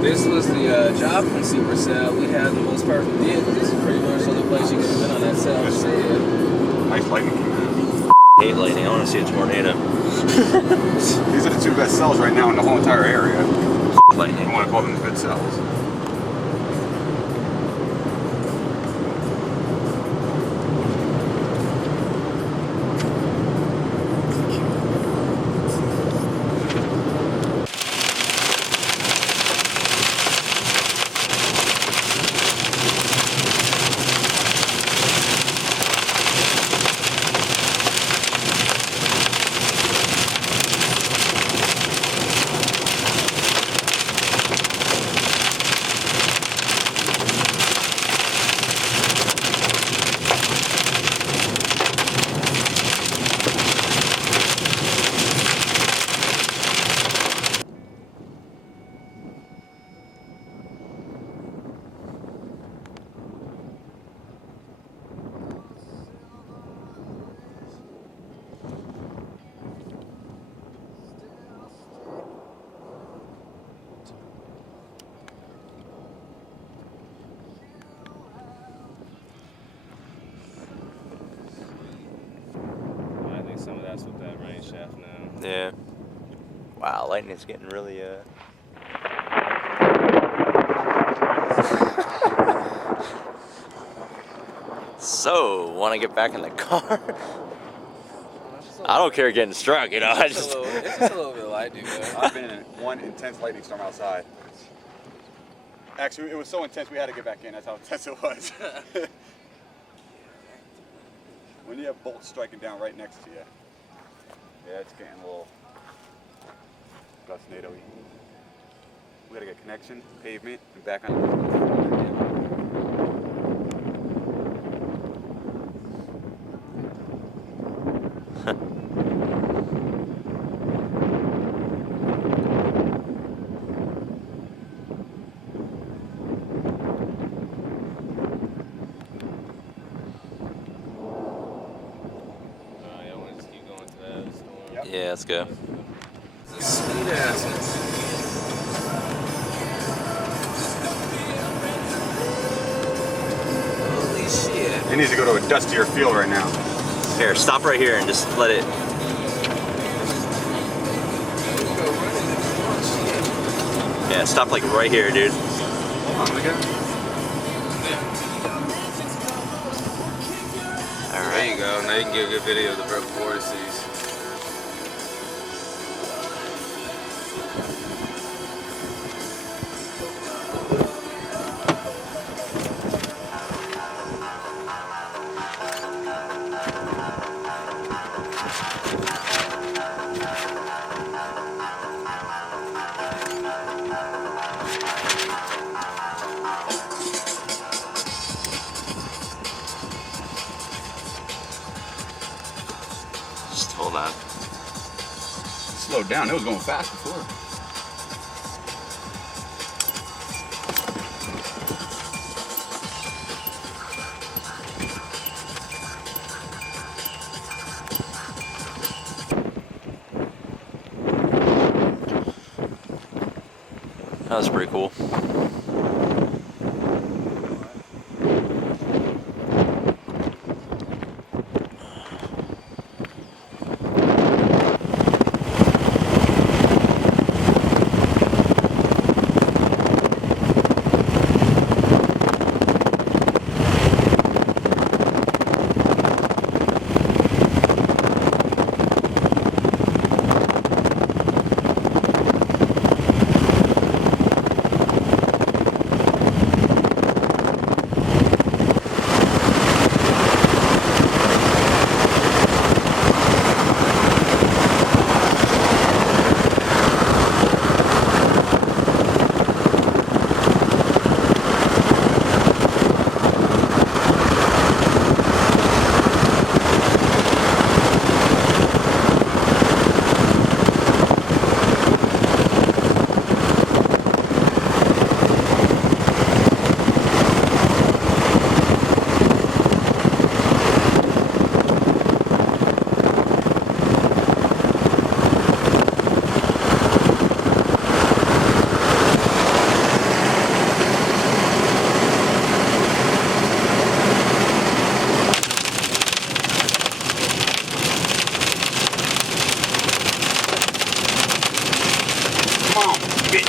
if this was the Joplin supercell, we'd have the most perfect vehicle. This is pretty much the only place you could have been on that cell. Nice lightning. I hate lightning. I want to see a tornado. These are the two best cells right now in the whole entire area. Lightning. I want to call them good cells. Some of that's with that rain shaft now. Yeah. Wow, lightning's getting really So, want to get back in the car? I don't care getting struck, you know. It's just a little bit of lightning. I've been in one intense lightning storm outside. Actually, it was so intense we had to get back in. That's how intense it was. When you have bolts striking down right next to you. Yeah, it's getting a little gustnado-y. We gotta get connection, pavement, and back on. Yeah, let's go. Sweet ass. Holy shit. It needs to go to a dustier field right now. Here, stop right here and just let it. Yeah, stop like right here, dude. Hold on, we got. All right. There you go. Now you can get a good video of the vortices. Just hold on. Slowed down. It was going fast before. That was pretty cool. bitch.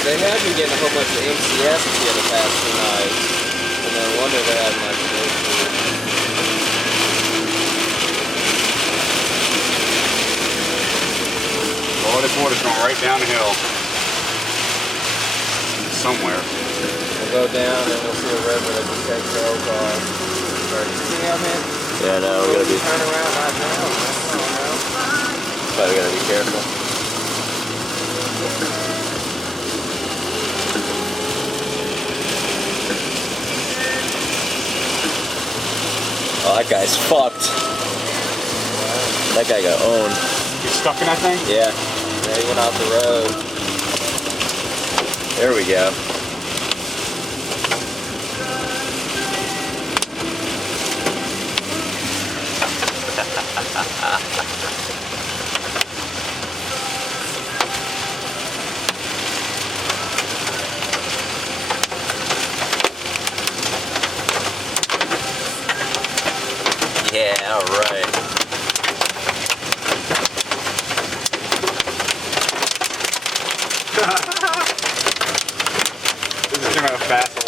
They have been getting a whole bunch of MCS here the past 2 nights. And then one day they had like a big food. All this water's going right down the hill. Somewhere. We'll go down and we'll see a river that just takes the whole car. Right, you see how, man? Yeah, no, we gotta be. Turn around, not down. Come on now. But we gotta be careful. Oh, that guy's fucked. That guy got owned. You stuck in that thing? Yeah. Yeah, he went off the road. There we go. Yeah, all right. This is gonna have a fast